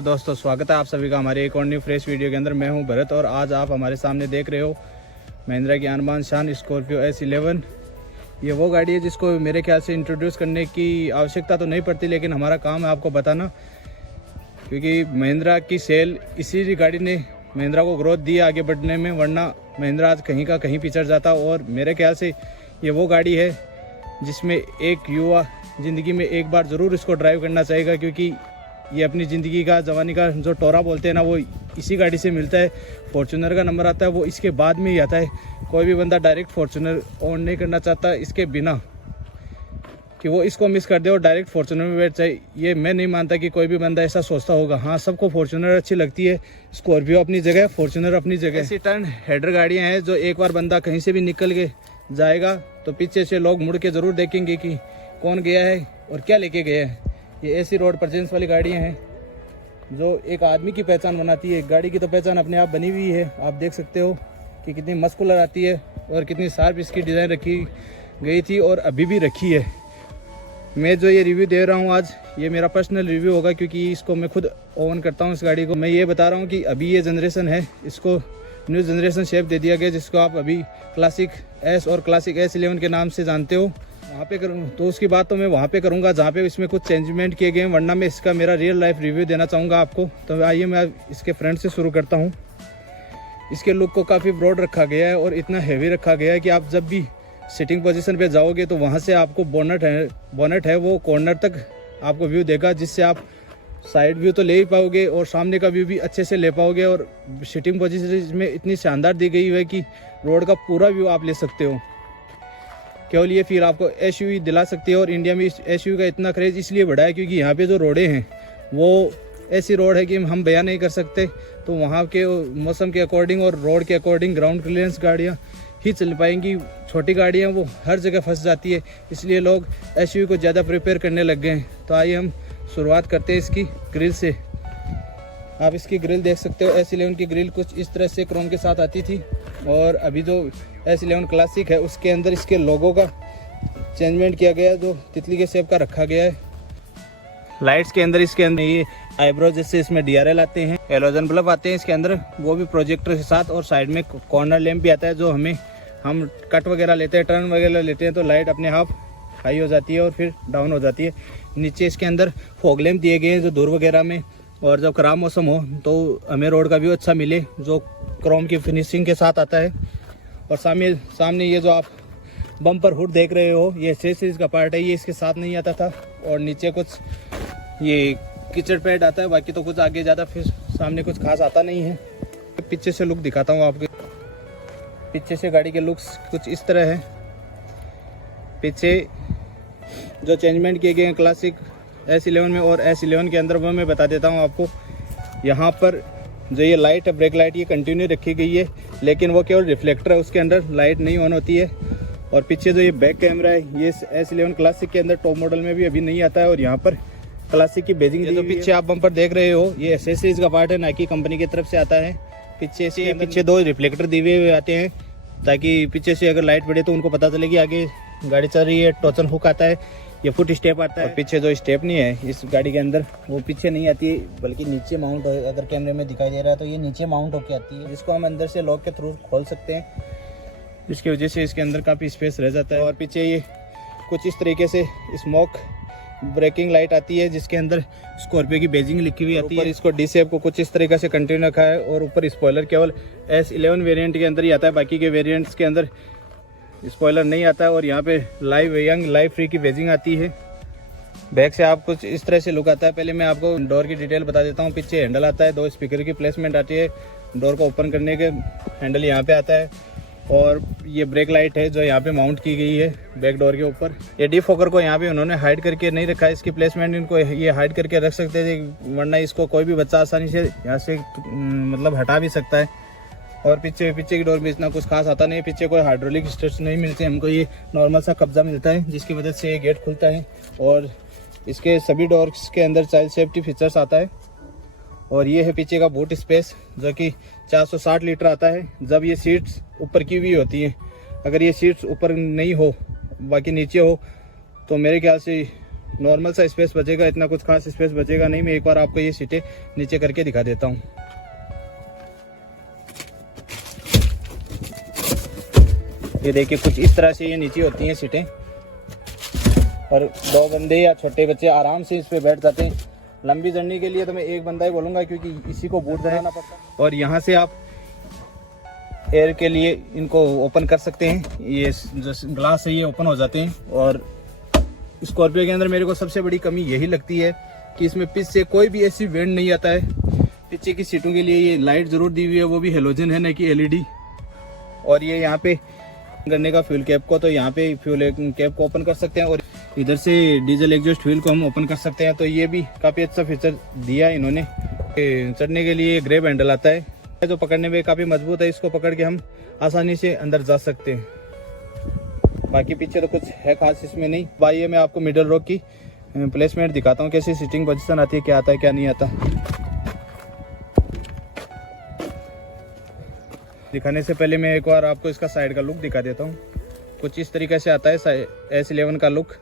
Hello दोस्तों, स्वागत है आप सभी का हमारे एक और न्यू फ्रेश वीडियो के अंदर। मैं हूं भरत और आज आप हमारे सामने देख रहे हो महिंद्रा की आन शान स्कॉर्पियो S11। ये वो गाड़ी है जिसको मेरे ख्याल से इंट्रोड्यूस करने की आवश्यकता तो नहीं पड़ती, लेकिन हमारा काम है आपको बताना, क्योंकि महिंद्रा की सेल इसी गाड़ी ने महिंद्रा को ग्रोथ दी आगे बढ़ने में, वरना महिंद्रा आज कहीं का कहीं पिछड़ जाता। और मेरे ख्याल से ये वो गाड़ी है जिसमें एक युवा ज़िंदगी में एक बार ज़रूर इसको ड्राइव करना चाहेगा, क्योंकि ये अपनी ज़िंदगी का जवानी का जो टोरा बोलते हैं ना, वो इसी गाड़ी से मिलता है। फॉर्च्यूनर का नंबर आता है वो इसके बाद में ही आता है। कोई भी बंदा डायरेक्ट फॉर्च्यूनर ऑन नहीं करना चाहता इसके बिना, कि वो इसको मिस कर दे और डायरेक्ट फॉर्च्यूनर में बैठ जाए। ये मैं नहीं मानता कि कोई भी बंदा ऐसा सोचता होगा। हाँ, सबको फॉर्च्यूनर अच्छी लगती है, स्कॉर्पियो अपनी जगह, फॉर्च्यूनर अपनी जगह। ऐसी टर्न हेडर गाड़ियाँ हैं जो एक बार बंदा कहीं से भी निकल के जाएगा तो पीछे से लोग मुड़ के ज़रूर देखेंगे कि कौन गया है और क्या लेके गया है। ये ऐसी रोड प्रेजेंस वाली गाड़ियाँ हैं जो एक आदमी की पहचान बनाती है। गाड़ी की तो पहचान अपने आप बनी हुई है, आप देख सकते हो कि कितनी मस्कुलर आती है और कितनी शार्प इसकी डिज़ाइन रखी गई थी और अभी भी रखी है। मैं जो ये रिव्यू दे रहा हूँ आज, ये मेरा पर्सनल रिव्यू होगा, क्योंकि इसको मैं खुद ओन करता हूँ इस गाड़ी को। मैं ये बता रहा हूँ कि अभी ये जनरेशन है, इसको न्यू जनरेशन शेप दे दिया गया, जिसको आप अभी क्लासिक S और क्लासिक S11 के नाम से जानते हो। वहाँ पे करूँ तो उसकी बात तो मैं वहाँ पे करूँगा जहाँ पे इसमें कुछ चेंजमेंट किए गए हैं, वरना मैं इसका मेरा रियल लाइफ रिव्यू देना चाहूँगा आपको। तो आइए मैं इसके फ्रंट से शुरू करता हूँ। इसके लुक को काफ़ी ब्रॉड रखा गया है और इतना हैवी रखा गया है कि आप जब भी सिटिंग पोजीशन पे जाओगे तो वहाँ से आपको बोनट है वो कॉर्नर तक आपको व्यू देगा, जिससे आप साइड व्यू तो ले ही पाओगे और सामने का व्यू भी अच्छे से ले पाओगे। और सिटिंग पोजीशन में इतनी शानदार दी गई है कि रोड का पूरा व्यू आप ले सकते हो। केवल ये फील आपको SUV दिला सकती है। और इंडिया में SUV का इतना क्रेज़ इसलिए बढ़ा है क्योंकि यहाँ पे जो रोडें हैं वो ऐसी रोड है कि हम बयान नहीं कर सकते। तो वहाँ के मौसम के अकॉर्डिंग और रोड के अकॉर्डिंग ग्राउंड क्लियरेंस गाड़ियाँ ही चल पाएंगी। छोटी गाड़ियाँ वो हर जगह फंस जाती है, इसलिए लोग SUV को ज़्यादा प्रिपेयर करने लग गए हैं। तो आइए हम शुरुआत करते हैं इसकी ग्रिल से। आप इसकी ग्रिल देख सकते हो। S11 की ग्रिल कुछ इस तरह से क्रोम के साथ आती थी, और अभी जो S11 क्लासिक है उसके अंदर इसके लोगो का चेंजमेंट किया गया है, जो तितली के शेप का रखा गया है। लाइट्स के अंदर इसके अंदर ये आईब्रो जैसे इसमें DRL आते हैं, हेलोजन बल्ब आते हैं इसके अंदर, वो भी प्रोजेक्टर के साथ। और साइड में कॉर्नर लैंप भी आता है, जो हम कट वगैरह लेते हैं, टर्न वगैरह लेते हैं तो लाइट अपने आप हाई हो जाती है और फिर डाउन हो जाती है। नीचे इसके अंदर फॉग लैंप दिए गए हैं जो दूर वगैरह में, और जब खराब मौसम हो तो हमें रोड का व्यू अच्छा मिले, जो क्रोम की फिनिशिंग के साथ आता है। और सामने ये जो आप बम्पर हुड देख रहे हो, ये एक्सेसरीज का पार्ट है, ये इसके साथ नहीं आता था। और नीचे कुछ ये कीचड़ पैड आता है, बाकी तो कुछ आगे ज़्यादा फिर सामने कुछ खास आता नहीं है। पीछे से लुक दिखाता हूँ आपके। पीछे से गाड़ी के लुक्स कुछ इस तरह है। पीछे जो चेंजमेंट किए गए हैं क्लासिक S11 में और S11 के अंदर, वो मैं बता देता हूँ आपको। यहाँ पर जो ये लाइट है, ब्रेक लाइट, ये कंटिन्यू रखी गई है, लेकिन वो केवल रिफ्लेक्टर है, उसके अंदर लाइट नहीं ऑन होती है। और पीछे जो ये बैक कैमरा है, ये S11 क्लासिक के अंदर टॉप मॉडल में भी अभी नहीं आता है। और यहाँ पर क्लासिक की बेजिंग, ये जो पीछे आप बम्पर देख रहे हो, ये एक्सेसरीज का पार्ट है, नाइकी कंपनी की तरफ से आता है। पीछे दो रिफ्लेक्टर दिए हुए आते हैं, ताकि पीछे से अगर लाइट पड़े तो उनको पता चले कि आगे गाड़ी चल रही है। टोचन हुक आता है, ये फुट स्टेप आता है। और पीछे जो स्टेप नहीं है इस गाड़ी के अंदर, वो पीछे नहीं आती है, बल्कि नीचे माउंट, अगर कैमरे में दिखाई दे रहा है तो ये नीचे माउंट होकर आती है, जिसको हम अंदर से लॉक के थ्रू खोल सकते हैं, जिसकी वजह से इसके अंदर काफ़ी स्पेस रह जाता है। और पीछे ये कुछ इस तरीके से स्मोक ब्रेकिंग लाइट आती है, जिसके अंदर स्कॉर्पियो की बेजिंग लिखी हुई आती है। इसको डी शेप को कुछ इस तरीके से कंटिन्यू रखा है। और ऊपर स्पॉइलर केवल S11 वेरिएंट के अंदर ही आता है, बाकी के वेरिएंट्स के अंदर स्पॉइलर नहीं आता है। और यहाँ पे लाइव फ्री की बेजिंग आती है। बैक से आप कुछ इस तरह से लुक आता है। पहले मैं आपको डोर की डिटेल बता देता हूँ। पीछे हैंडल आता है, 2 स्पीकर की प्लेसमेंट आती है, डोर को ओपन करने के हैंडल यहाँ पे आता है। और ये ब्रेक लाइट है जो यहाँ पे माउंट की गई है बैक डोर के ऊपर। ये डिफॉकर को यहाँ पे उन्होंने हाइड करके नहीं रखा है, इसकी प्लेसमेंट इनको ये हाइड करके रख सकते थे, वरना इसको कोई भी बच्चा आसानी से यहाँ से मतलब हटा भी सकता है। और पीछे की डोर में इतना कुछ खास आता नहीं है। पीछे कोई हाइड्रोलिक स्टर्स नहीं मिलते हमको, ये नॉर्मल सा कब्जा मिलता है, जिसकी वजह से ये गेट खुलता है। और इसके सभी डोर्स के अंदर चाइल्ड सेफ्टी फीचर्स आता है। और ये है पीछे का बूट स्पेस, जो कि 460 लीटर आता है, जब ये सीट्स ऊपर की हुई होती हैं। अगर ये सीट्स ऊपर नहीं हो, बाकी नीचे हो, तो मेरे ख्याल से नॉर्मल सा स्पेस बचेगा, इतना कुछ खास स्पेस बचेगा नहीं। मैं एक बार आपको ये सीटें नीचे करके दिखा देता हूँ। ये देखिए कुछ इस तरह से ये नीचे होती हैं सीटें, और 2 बंदे या छोटे बच्चे आराम से इस पे बैठ जाते हैं। लंबी जर्नी के लिए तो मैं एक बंदा ही बोलूँगा, क्योंकि इसी को बूट बनाना पड़ता है। और यहाँ से आप एयर के लिए इनको ओपन कर सकते हैं, ये जो ग्लास है ये ओपन हो जाते हैं। और स्कॉर्पियो के अंदर मेरे को सबसे बड़ी कमी यही लगती है कि इसमें पीछे से कोई भी ऐसी वेंट नहीं आता है। पीछे की सीटों के लिए ये लाइट ज़रूर दी हुई है, वो भी हेलोजन है, न कि LED। और ये यहाँ पे करने का फ्यूल कैप को, तो यहाँ पे फ्यूल कैप को ओपन कर सकते हैं, और इधर से डीजल एग्जॉस्ट फ्यूल को हम ओपन कर सकते हैं। तो ये भी काफ़ी अच्छा फीचर दिया है इन्होंने। चढ़ने के लिए ग्रैब हैंडल आता है जो पकड़ने में काफ़ी मजबूत है, इसको पकड़ के हम आसानी से अंदर जा सकते हैं। बाकी पीछे तो कुछ है खास इसमें नहीं। भाई मैं आपको मिडल रॉक की प्लेसमेंट दिखाता हूँ, कैसी सीटिंग पोजीशन आती है, क्या आता है क्या नहीं आता। दिखाने से पहले मैं एक बार आपको इसका साइड का लुक दिखा देता हूँ। कुछ इस तरीके से आता है S11 का लुक।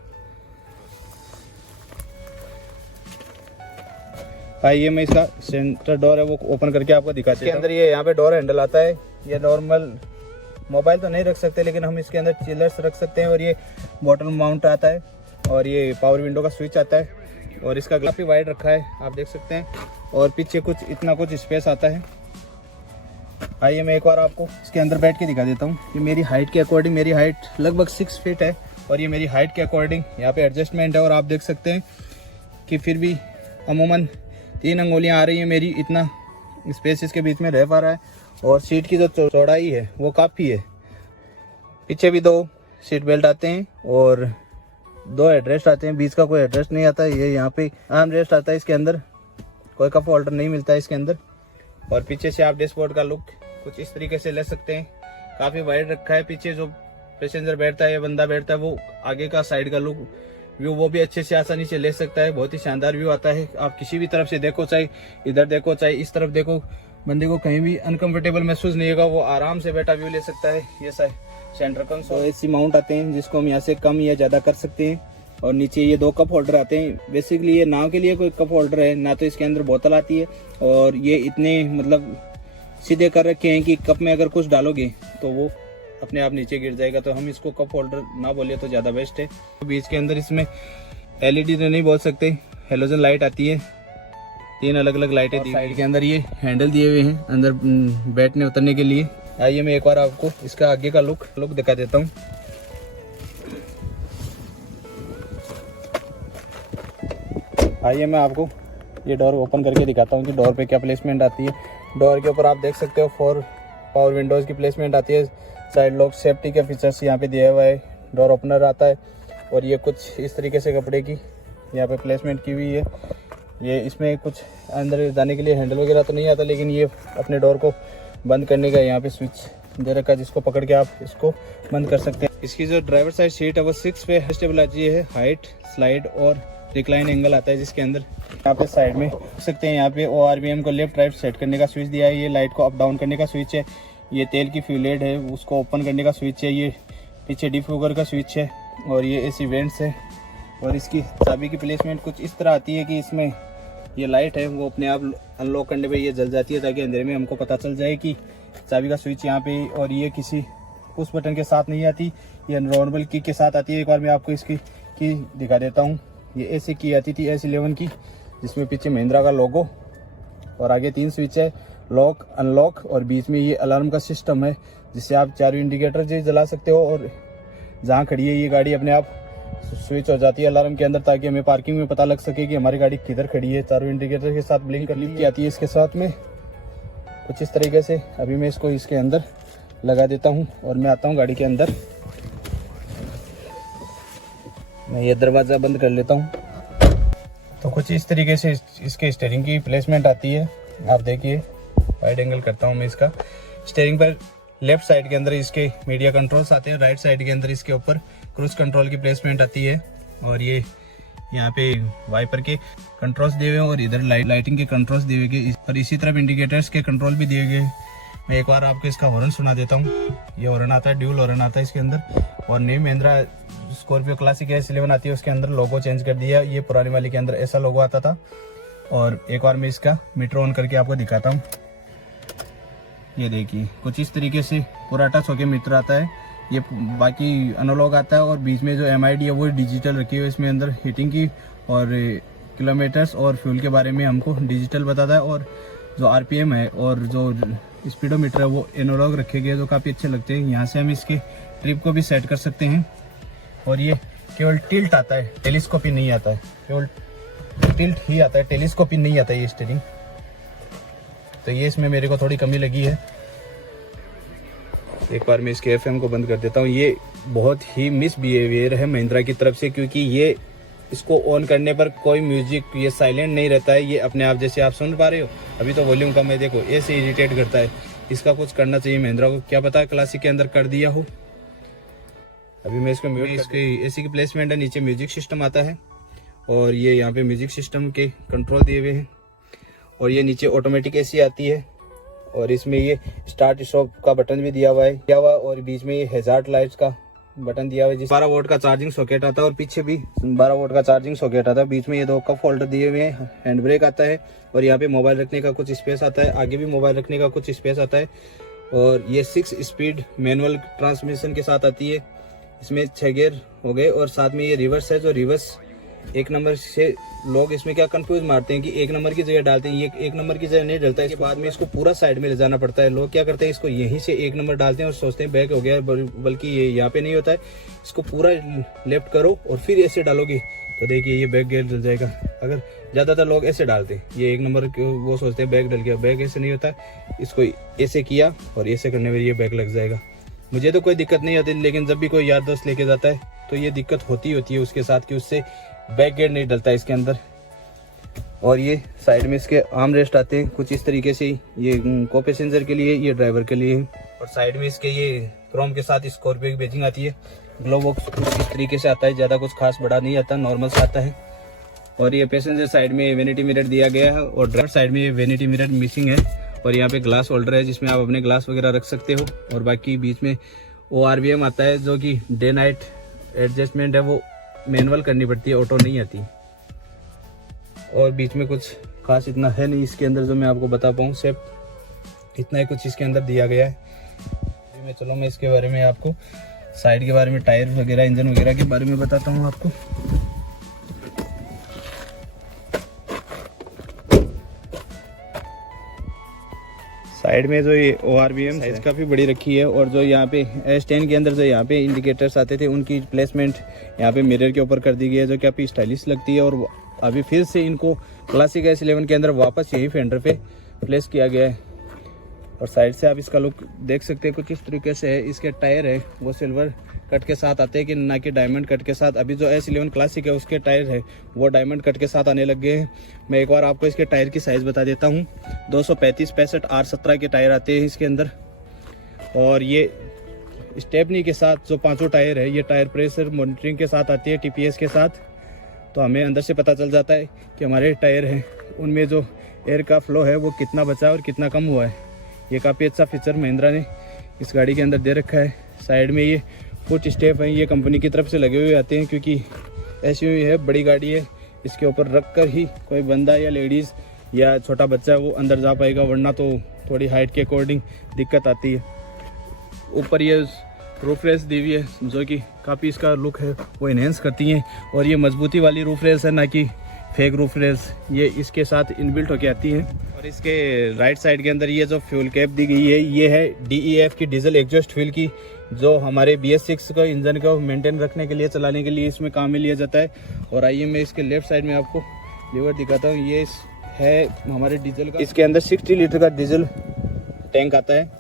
आइए मैं इसका सेंटर डोर है वो ओपन करके आपको दिखाते हैं। इसके अंदर ये यहाँ पे डोर हैंडल आता है। ये नॉर्मल मोबाइल तो नहीं रख सकते, लेकिन हम इसके अंदर चिलर्स रख सकते हैं। और ये बॉटल माउंट आता है, और ये पावर विंडो का स्विच आता है, और इसका काफ़ी वाइड रखा है आप देख सकते हैं। और पीछे कुछ इतना कुछ स्पेस आता है। आइए मैं एक बार आपको इसके अंदर बैठ के दिखा देता हूँ। ये मेरी हाइट के अकॉर्डिंग, मेरी हाइट लगभग 6 फीट है, और ये मेरी हाइट के अकॉर्डिंग यहाँ पे एडजस्टमेंट है। और आप देख सकते हैं कि फिर भी अमूमन 3 अंगुलियाँ आ रही हैं मेरी, इतना स्पेस इसके बीच में रह पा रहा है। और सीट की जो चौड़ाई है वो काफ़ी है। पीछे भी 2 सीट बेल्ट आते हैं और 2 हेडरेस्ट आते हैं, बीच का कोई हेडरेस्ट नहीं आता। ये यहाँ पे आर्म रेस्ट आता है, इसके अंदर कोई कप होल्डर नहीं मिलता है इसके अंदर। और पीछे से आप डैशबोर्ड का लुक कुछ इस तरीके से ले सकते हैं, काफ़ी वाइड रखा है। पीछे जो पैसेंजर बैठता है या बंदा बैठता है, वो आगे का साइड का लुक व्यू वो भी अच्छे से आसानी से ले सकता है। बहुत ही शानदार व्यू आता है। आप किसी भी तरफ से देखो, चाहे इधर देखो चाहे इस तरफ देखो, बंदे को कहीं भी अनकंफर्टेबल महसूस नहीं होगा, वो आराम से बैठा व्यू ले सकता है। ये सेंटर कंसोल AC माउंट आते हैं, जिसको हम यहाँ से कम या ज़्यादा कर सकते हैं। और नीचे ये 2 कप होल्डर आते हैं। बेसिकली ये नाव के लिए कोई कप होल्डर है ना, तो इसके अंदर बोतल आती है। और ये इतने मतलब सीधे कर रखे हैं कि कप में अगर कुछ डालोगे तो वो अपने आप नीचे गिर जाएगा। तो हम इसको कप होल्डर ना बोले तो ज़्यादा बेस्ट है। बीच के अंदर इसमें LED तो नहीं बोल सकते, हेलोजन लाइट आती है। 3 अलग अलग लाइटें दी। साइड के अंदर ये हैंडल दिए हुए हैं अंदर बैठने उतरने के लिए। आइए मैं एक बार आपको इसका आगे का लुक दिखा देता हूँ। आइए मैं आपको ये डोर ओपन करके दिखाता हूँ कि डोर पे क्या प्लेसमेंट आती है। डोर के ऊपर आप देख सकते हो 4 पावर विंडोज़ की प्लेसमेंट आती है। साइड लॉक सेफ्टी के फीचर्स यहाँ पे दिया हुआ है। डोर ओपनर आता है, और ये कुछ इस तरीके से कपड़े की यहाँ पे प्लेसमेंट की हुई है। ये इसमें कुछ अंदर जाने के लिए हैंडल वगैरह तो नहीं आता, लेकिन ये अपने डोर को बंद करने का यहाँ पे स्विच दे रखा है, जिसको पकड़ के आप इसको बंद कर सकते हैं। इसकी जो ड्राइवर साइड सीट है वो 6 पे स्टेबल आती है। हाइट, स्लाइड और रिक्लाइन एंगल आता है, जिसके अंदर यहाँ पे साइड में देख सकते हैं यहाँ पे ORVM को लेफ्ट राइट सेट करने का स्विच दिया है। ये लाइट को अप डाउन करने का स्विच है। ये तेल की फ्यूल हेड है, उसको ओपन करने का स्विच है। ये पीछे डिफ्यूगर का स्विच है, और ये AC वेंट्स है। और इसकी चाबी की प्लेसमेंट कुछ इस तरह आती है कि इसमें ये लाइट है वो अपने आप अनलॉक करने पे ये जल जाती है, ताकि अंधेरे में हमको पता चल जाए कि चाबी का स्विच यहाँ पे। और ये किसी पुश बटन के साथ नहीं आती, ये नॉर्मल की के साथ आती है। एक बार मैं आपको इसकी की दिखा देता हूँ। ये ऐसे की आती थी S11 की, जिसमें पीछे महिंद्रा का लोगो, और आगे 3 स्विच है, लॉक, अनलॉक, और बीच में ये अलार्म का सिस्टम है, जिससे आप चारों इंडिकेटर जो जला सकते हो। और जहाँ खड़ी है ये गाड़ी अपने आप स्विच हो जाती है अलार्म के अंदर, ताकि हमें पार्किंग में पता लग सके कि हमारी गाड़ी किधर खड़ी है। चारों इंडिकेटर के साथ ब्लिंक करनी आती है इसके साथ में कुछ इस तरीके से। अभी मैं इसको इसके अंदर लगा देता हूँ और मैं आता हूँ गाड़ी के अंदर। मैं ये दरवाज़ा बंद कर लेता हूँ। तो कुछ इस तरीके से इसके स्टीयरिंग की प्लेसमेंट आती है। आप देखिए, वाइड एंगल करता हूँ मैं इसका। स्टीयरिंग पर लेफ्ट साइड के अंदर इसके मीडिया कंट्रोल्स आते हैं, राइट साइड के अंदर इसके ऊपर क्रूज कंट्रोल की प्लेसमेंट आती है। और ये यहाँ पे वाइपर के कंट्रोल्स दिए हुए हैं, और इधर लाइटिंग के कंट्रोल्स दिए हुए, और इसी तरफ इंडिकेटर्स के कंट्रोल भी दिए गए। मैं एक बार आपको इसका हॉर्न सुना देता हूँ। ये हॉर्न आता है, ड्यूल हॉर्न आता है इसके अंदर, और नई महिंद्रा स्कॉर्पियो क्लासिक S11 आती है उसके अंदर लोगो चेंज कर दिया। ये पुरानी वाली के अंदर ऐसा लोगो आता था। और एक बार मैं इसका मीटर ऑन करके आपको दिखाता हूँ। ये देखिए कुछ इस तरीके से पूरा टच होके मीटर आता है। ये बाकी एनालॉग आता है और बीच में जो MID है वो डिजिटल रखी हुई है। इसमें अंदर हीटिंग की और किलोमीटर्स और फ्यूल के बारे में हमको डिजिटल बताता है। और जो RPM है और जो स्पीडोमीटर है वो एनालॉग रखे गए जो काफ़ी अच्छे लगते हैं। यहाँ से हम इसके ट्रिप को भी सेट कर सकते हैं। और ये केवल टिल्ट आता है, टेलीस्कोपी नहीं आता है, केवल टिल्ट ही आता है, टेलीस्कोपी नहीं आता है ये स्टीयरिंग। तो ये इसमें मेरे को थोड़ी कमी लगी है। एक बार मैं इसके FM को बंद कर देता हूँ। ये बहुत ही मिसबिहेवियर है महिंद्रा की तरफ से, क्योंकि ये इसको ऑन करने पर कोई म्यूजिक ये साइलेंट नहीं रहता है। ये अपने आप जैसे आप सुन पा रहे हो अभी तो वॉल्यूम कम है, देखो ऐसे इरिटेट करता है। इसका कुछ करना चाहिए महिंद्रा को, क्या पता क्लासिक के अंदर कर दिया हो। अभी मैं इसको म्यूजिक, इसकी AC की प्लेसमेंट है, नीचे म्यूजिक सिस्टम आता है और ये यहाँ पे म्यूजिक सिस्टम के कंट्रोल दिए हुए हैं। और ये नीचे ऑटोमेटिक AC आती है और इसमें ये स्टार्ट स्टॉप का बटन भी दिया हुआ है और बीच में ये हैजार्ड लाइट्स का बटन दिया हुआ है। 12 वोल्ट का चार्जिंग सॉकेट आता है और पीछे भी 12 वोल्ट का चार्जिंग सॉकेट आता है। बीच में ये 2 कप होल्डर दिए हुए हैं, हैंड ब्रेक आता है और यहाँ पे मोबाइल रखने का कुछ स्पेस आता है, आगे भी मोबाइल रखने का कुछ स्पेस आता है। और ये 6 स्पीड मैनुअल ट्रांसमिशन के साथ आती है। इसमें 6 गियर हो गए और साथ में ये रिवर्स है। जो रिवर्स 1 नंबर से लोग इसमें क्या कंफ्यूज मारते हैं कि 1 नंबर की जगह डालते हैं, ये 1 नंबर की जगह नहीं डलता है। इसके बाद में इसको पूरा साइड में ले जाना पड़ता है। लोग क्या करते हैं इसको यहीं से 1 नंबर डालते हैं और सोचते हैं बैक हो गया, बल्कि ये यहाँ पे नहीं होता है। इसको पूरा लेफ्ट करो और फिर ऐसे डालोगे तो देखिए ये बैक गियर डल जाएगा। अगर ज़्यादातर लोग ऐसे डालते हैं, ये 1 नंबर वो सोचते हैं बैक डल गया, बैक ऐसे नहीं होता है। इसको ऐसे किया और ऐसे करने में ये बैक लग जाएगा। मुझे तो कोई दिक्कत नहीं आती, लेकिन जब भी कोई यार दोस्त लेके जाता है तो ये दिक्कत होती है उसके साथ कि उससे बैक गियर नहीं डलता है इसके अंदर। और ये साइड में इसके आर्म रेस्ट आते हैं कुछ इस तरीके से, ये को पैसेंजर के लिए, ये ड्राइवर के लिए। और साइड में इसके ये क्रोम के साथ स्कॉर्पियो की बैजिंग आती है। ग्लो बॉक्स कुछ इस तरीके से आता है, ज़्यादा कुछ खास बड़ा नहीं आता, नॉर्मल सा आता है। और ये पैसेंजर साइड में वैनिटी मिरर दिया गया है और ड्राइवर साइड में ये वैनिटी मिरर मिसिंग है। और यहाँ पे ग्लास होल्डर है जिसमें आप अपने ग्लास वगैरह रख सकते हो। और बाकी बीच में ORVM आता है जो कि डे नाइट एडजस्टमेंट है, वो मैनुअल करनी पड़ती है, ऑटो नहीं आती। और बीच में कुछ खास इतना है नहीं इसके अंदर जो मैं आपको बता पाऊँ, सिर्फ इतना ही कुछ इसके अंदर दिया गया है। चलो मैं इसके बारे में आपको साइड के बारे में, टायर वगैरह, इंजन वगैरह के बारे में बताता हूँ आपको। साइड में जो ये ORVM साइज काफ़ी बड़ी रखी है। और जो यहाँ पे S10 के अंदर जो यहाँ पे इंडिकेटर्स आते थे उनकी प्लेसमेंट यहाँ पे मिरर के ऊपर कर दी गई है, जो काफ़ी स्टाइलिश लगती है। और अभी फिर से इनको क्लासिक S11 के अंदर वापस यही फेंडर पे प्लेस किया गया है। और साइड से आप इसका लुक देख सकते हैं कुछ इस तरीके से है। इसके टायर है वो सिल्वर कट के साथ आते हैं कि ना कि डायमंड कट के साथ। अभी जो S11 क्लासिक है उसके टायर है वो डायमंड कट के साथ आने लग गए हैं। मैं एक बार आपको इसके टायर की साइज़ बता देता हूँ। 235/65 R17 के टायर आते हैं इसके अंदर। और ये स्टेपनी के साथ जो 5 टायर है, ये टायर प्रेशर मॉनिटरिंग के साथ आती है, TPS के साथ। तो हमें अंदर से पता चल जाता है कि हमारे टायर हैं उनमें जो एयर का फ्लो है वो कितना बचा है और कितना कम हुआ है। ये काफ़ी अच्छा फीचर महिंद्रा ने इस गाड़ी के अंदर दे रखा है। साइड में ये फुट स्टेप हैं, ये कंपनी की तरफ से लगे हुए आते हैं क्योंकि SUV है, बड़ी गाड़ी है, इसके ऊपर रख कर ही कोई बंदा या लेडीज़ या छोटा बच्चा वो अंदर जा पाएगा, वरना तो थोड़ी हाइट के अकॉर्डिंग दिक्कत आती है। ऊपर ये रूफ रेस दी हुई है जो कि काफ़ी इसका लुक है वो इन्हेंस करती हैं। और ये मजबूती वाली रूफ रेस है, ना कि फेक रूफ रेस, ये इसके साथ इनबिल्ट होके आती है। और इसके राइट साइड के अंदर ये जो फ्यूल कैप दी गई है, ये है DEF की डीजल एग्जॉस्ट फ्यूल की, जो हमारे BS6 का इंजन को मेंटेन रखने के लिए, चलाने के लिए इसमें काम में लिया जाता है। और आइए मैं इसके लेफ्ट साइड में आपको लीवर दिखाता हूँ। ये है हमारे डीजल का, इसके अंदर 60 लीटर का डीजल टैंक आता है।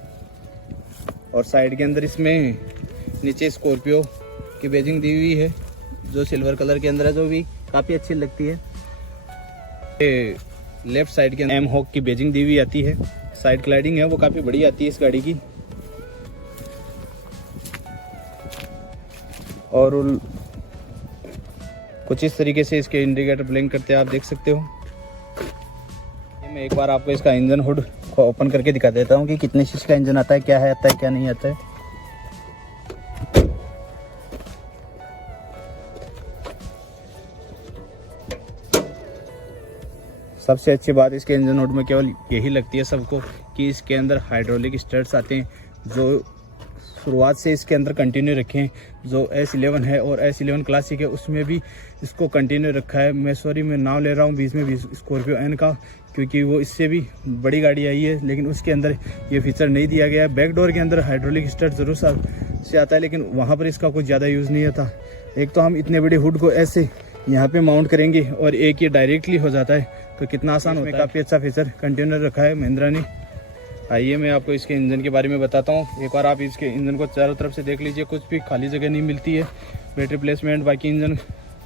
और साइड के अंदर इसमें नीचे स्कॉर्पियो की बैजिंग दी हुई है जो सिल्वर कलर के अंदर है, जो भी काफ़ी अच्छी लगती है। लेफ्ट साइड के अंदर M-Hawk की बैजिंग दी हुई आती है। साइड क्लाइडिंग है वो काफ़ी बड़ी आती है इस गाड़ी की। और कुछ इस तरीके से इसके इंडिकेटर ब्लिंक करते हैं, आप देख सकते हो। मैं एक बार आपको इसका इंजन हुड को ओपन करके दिखा देता हूँ कि कितने सीसी का इंजन आता है, क्या है, आता है क्या नहीं आता है। सबसे अच्छी बात इसके इंजन नोट में केवल यही लगती है सबको कि इसके अंदर हाइड्रोलिक स्टड्स आते हैं जो शुरुआत से इसके अंदर कंटिन्यू रखे हैं। जो S11 है और S11 क्लासिक है उसमें भी इसको कंटिन्यू रखा है। मैं नाम ले रहा हूँ बीच में भी स्कॉर्पियो एन का, क्योंकि वो इससे भी बड़ी गाड़ी आई है लेकिन उसके अंदर ये फीचर नहीं दिया गया है। बैक डोर के अंदर हाइड्रोलिक स्टड ज़रूर से आता है लेकिन वहाँ पर इसका कुछ ज़्यादा यूज़ नहीं होता। एक तो हम इतने बड़े हुड को ऐसे यहाँ पे माउंट करेंगे और एक ये डायरेक्टली हो जाता है, तो कितना आसान होता है। काफ़ी अच्छा फीचर कंटेनर रखा है महिंद्रा ने। आइए मैं आपको इसके इंजन के बारे में बताता हूँ। एक बार आप इसके इंजन को चारों तरफ से देख लीजिए, कुछ भी खाली जगह नहीं मिलती है। बैटरी प्लेसमेंट बाकी इंजन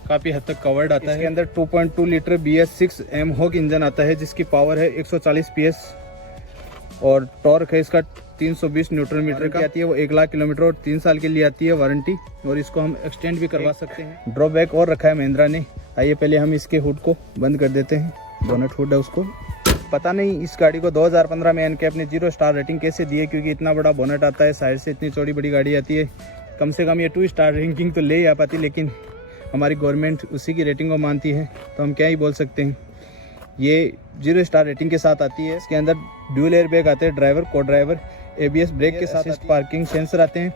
काफ़ी हद तक कवर्ड आता है। इसके अंदर 2.2 लीटर BS6 एमहॉक इंजन आता है जिसकी पावर है 140 PS और टॉर्क है इसका 320 न्यूटन मीटर की आती है। वो 1 लाख किलोमीटर और 3 साल के लिए आती है वारंटी, और इसको हम एक्सटेंड भी करवा सकते हैं। ड्रॉबैक और रखा है महिंद्रा ने। आइए पहले हम इसके हुड को बंद कर देते हैं। बोनट हुड है उसको। पता नहीं इस गाड़ी को 2015 में एनके अपनी 0 स्टार रेटिंग कैसे दी है, क्योंकि इतना बड़ा बोनट आता है, साइड से इतनी चौड़ी बड़ी गाड़ी आती है। कम से कम ये 2 स्टार रैंकिंग तो ले ही आ पाती, लेकिन हमारी गवर्नमेंट उसी की रेटिंग को मानती है तो हम क्या ही बोल सकते हैं। ये 0 स्टार रेटिंग के साथ आती है। इसके अंदर ड्यूल एयर बैग आते हैं, ड्राइवर को ड्राइवर ABS ब्रेक के साथ पार्किंग सेंसर आते हैं।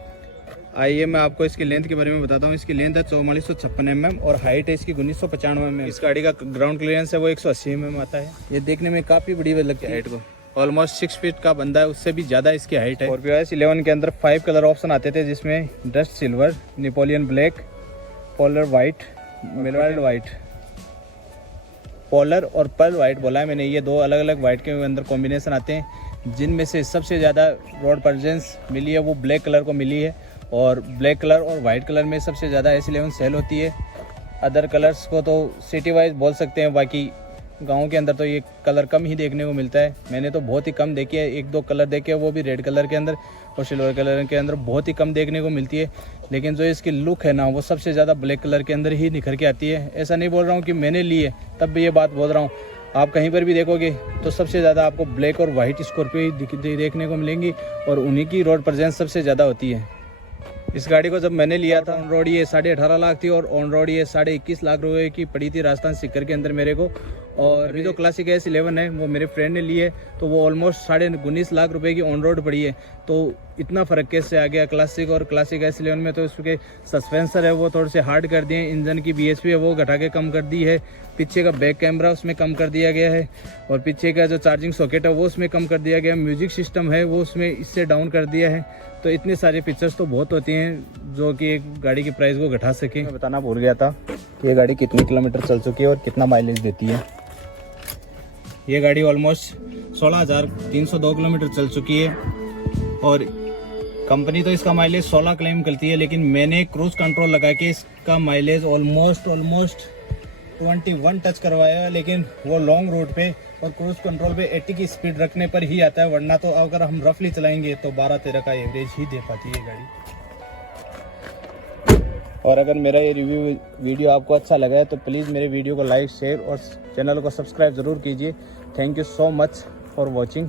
आइए मैं आपको इसकी लेंथ के बारे में बताता हूँ। इसकी लेंथ है 4456 mm और हाइट है इसकी 1995 mm। इस गाड़ी का ग्राउंड क्लियरेंस है वो 180 mm आता है। ये देखने में काफ़ी बड़ी लगती है हाइट को, ऑलमोस्ट 6 फीट का बंदा है, उससे भी ज़्यादा इसकी हाइट है। स्कॉर्पियो S11 के अंदर 5 कलर ऑप्शन आते थे जिसमें dust silver, Napoleon black, polar white, Millward white, polar और पर्ल वाइट बोला है मैंने। ये 2 अलग अलग वाइट के अंदर कॉम्बिनेशन आते हैं, जिनमें से सबसे ज़्यादा रोड प्रेजेंस मिली है वो ब्लैक कलर को मिली है, और ब्लैक कलर और वाइट कलर में सबसे ज़्यादा S11 सेल होती है। अदर कलर्स को तो सिटी वाइज बोल सकते हैं, बाकी गांव के अंदर तो ये कलर कम ही देखने को मिलता है। मैंने तो बहुत ही कम देखी है, 1-2 कलर देखे, वो भी रेड कलर के अंदर और सिल्वर कलर के अंदर बहुत ही कम देखने को मिलती है। लेकिन जो इसकी लुक है ना, वो सबसे ज़्यादा ब्लैक कलर के अंदर ही निखर के आती है। ऐसा नहीं बोल रहा हूँ कि मैंने ली है तब भी ये बात बोल रहा हूँ, आप कहीं पर भी देखोगे तो सबसे ज़्यादा आपको ब्लैक और वाइट स्कॉर्पियो ही देखने को मिलेंगी, और उन्हीं की रोड प्रेजेंस सबसे ज़्यादा होती है। इस गाड़ी को जब मैंने लिया था ऑन रोड ये 18.5 लाख थी, और ऑन रोड ये 21.5 लाख रुपए की पड़ी थी राजस्थान सीकर के अंदर मेरे को। और अभी जो क्लासिक S11 है वो मेरे फ्रेंड ने ली है, तो वो ऑलमोस्ट 19.5 लाख रुपए की ऑन रोड पड़ी है। तो इतना फ़र्क कैसे आ गया क्लासिक और क्लासिक S11 में? तो इसके सस्पेंसर है वो थोड़े से हार्ड कर दिए, इंजन की BSP है वो घटा के कम कर दी है, पीछे का बैक कैमरा उसमें कम कर दिया गया है, और पीछे का जो चार्जिंग सॉकेट है वो उसमें कम कर दिया गया है, म्यूजिक सिस्टम है वो उसमें इससे डाउन कर दिया है। तो इतने सारे फीचर्स तो बहुत होती हैं जो कि एक गाड़ी की प्राइस को घटा सके। मैं बताना भूल गया था कि ये गाड़ी कितने किलोमीटर चल चुकी है और कितना माइलेज देती है। ये गाड़ी ऑलमोस्ट 16,302 किलोमीटर चल चुकी है, और कंपनी तो इसका माइलेज 16 क्लेम करती है, लेकिन मैंने क्रूज कंट्रोल लगा के इसका माइलेज ऑलमोस्ट 21 टच करवाया है। लेकिन वो लॉन्ग रूट पे और क्रूज कंट्रोल पे 80 की स्पीड रखने पर ही आता है, वरना तो अगर हम रफली चलाएंगे तो 12-13 का एवरेज ही दे पाती है गाड़ी। और अगर मेरा ये वीडियो आपको अच्छा लगा है तो प्लीज़ मेरे वीडियो को लाइक, शेयर और चैनल को सब्सक्राइब ज़रूर कीजिए। Thank you so much for watching.